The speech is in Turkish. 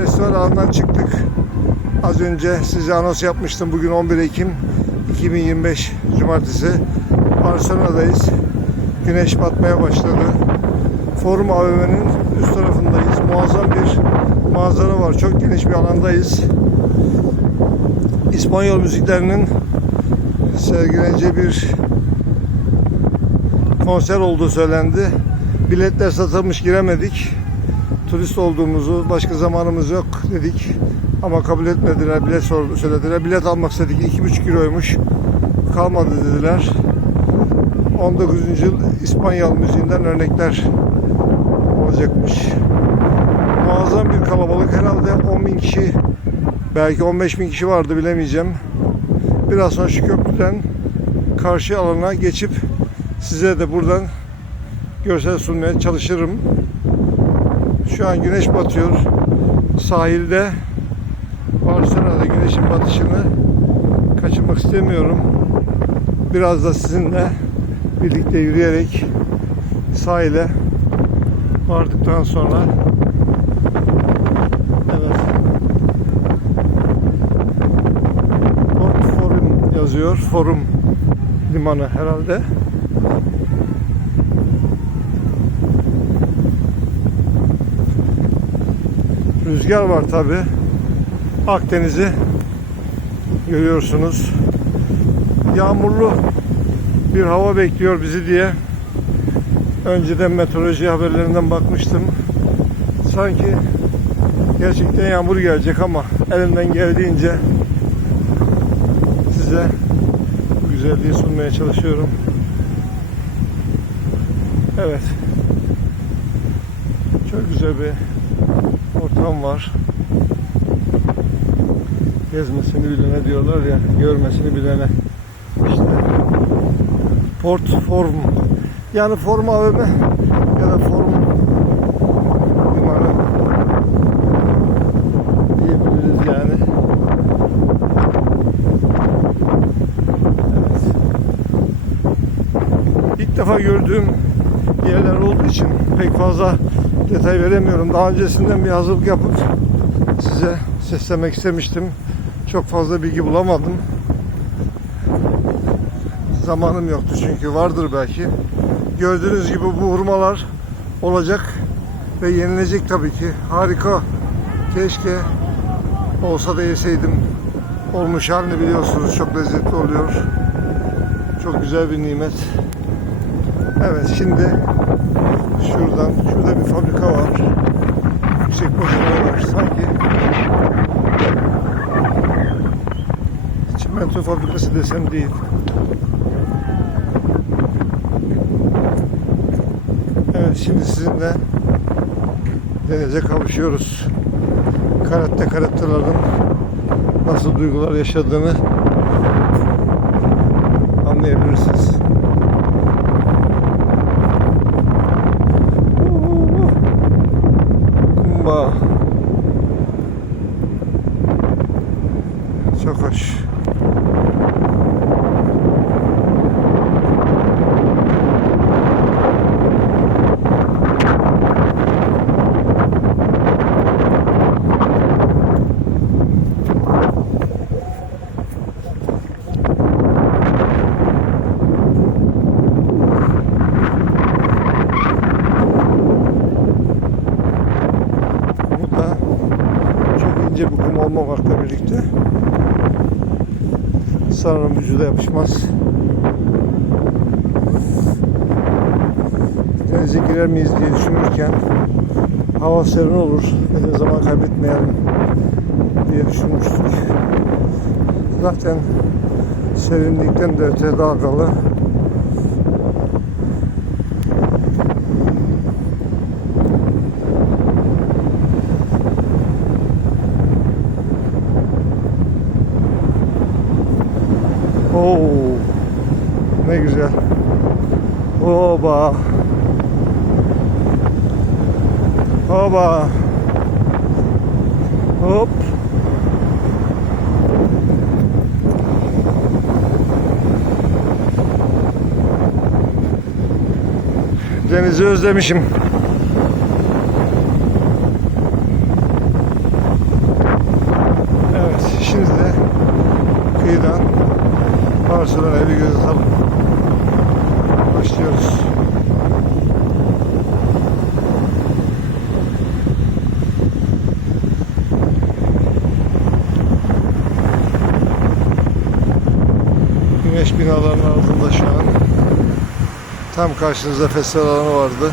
festival alanından çıktık. Az önce size anons yapmıştım. Bugün 11 Ekim 2025 Cumartesi. Barcelona'dayız. Güneş batmaya başladı. Forum AVM'nin üst tarafındayız. Muazzam bir manzara var. Çok geniş bir alandayız. İspanyol müziklerinin sergileneceği bir konser olduğu söylendi. Biletler satılmış giremedik. Turist olduğumuzu, başka zamanımız yok dedik. Ama kabul etmediler, bilet sordu, söylediler. Bilet almak istedik, 2,5 euroymuş. Kalmadı dediler. 19. yıl İspanyol müziğinden örnekler olacakmış. Muazzam bir kalabalık. Herhalde 10 bin kişi, belki 15 bin kişi vardı bilemeyeceğim. Biraz sonra şu köprüden karşı alana geçip size de buradan görsel sunmaya çalışırım. Şu an güneş batıyor. Sahilde Barcelona'da güneşin batışını kaçırmak istemiyorum. Biraz da sizinle birlikte yürüyerek sahile vardıktan sonra evet Port Forum yazıyor. Forum limanı herhalde. Rüzgar var tabi. Akdeniz'i görüyorsunuz. Yağmurlu bir hava bekliyor bizi diye önceden meteoroloji haberlerinden bakmıştım. Sanki gerçekten yağmur gelecek ama elimden geldiğince size güzelliği sunmaya çalışıyorum. Evet. Çok güzel bir ortam var. Gezmesini bilene diyorlar ya, görmesini bilene. İşte Port Forum. Yani Forum AVM ya da Forum limanı diyebiliriz yani. Evet. İlk defa gördüğüm yerler olduğu için pek fazla detay veremiyorum. Daha öncesinden bir hazırlık yapıp size seslemek istemiştim. Çok fazla bilgi bulamadım. Zamanım yoktu çünkü vardır belki. Gördüğünüz gibi bu hurmalar olacak ve yenilecek tabii ki. Harika. Keşke olsa da yeseydim. Olmuş halini biliyorsunuz. Çok lezzetli oluyor. Çok güzel bir nimet. Evet şimdi şuradan şurada bir fabrika var. Yüksek boşluğa var sanki. Çimento fabrikası desem değil. Evet şimdi sizinle denize kavuşuyoruz. Karate karattıların nasıl duygular yaşadığını anlayabilirsiniz. Çok hoş. Bu da çok ince bir kum olmamakla birlikte sanırım vücuda yapışmaz. Denize girer miyiz diye düşünürken hava serin olur ve de zaman kaybetmeyelim diye düşünmüştük. Zaten serinlikten de öte dalgalı. Oo, ne güzel. Oba. Oba. Hop. Denizi özlemişim. Güneş binalarının altında şu an. Tam karşınızda festival alanı vardı.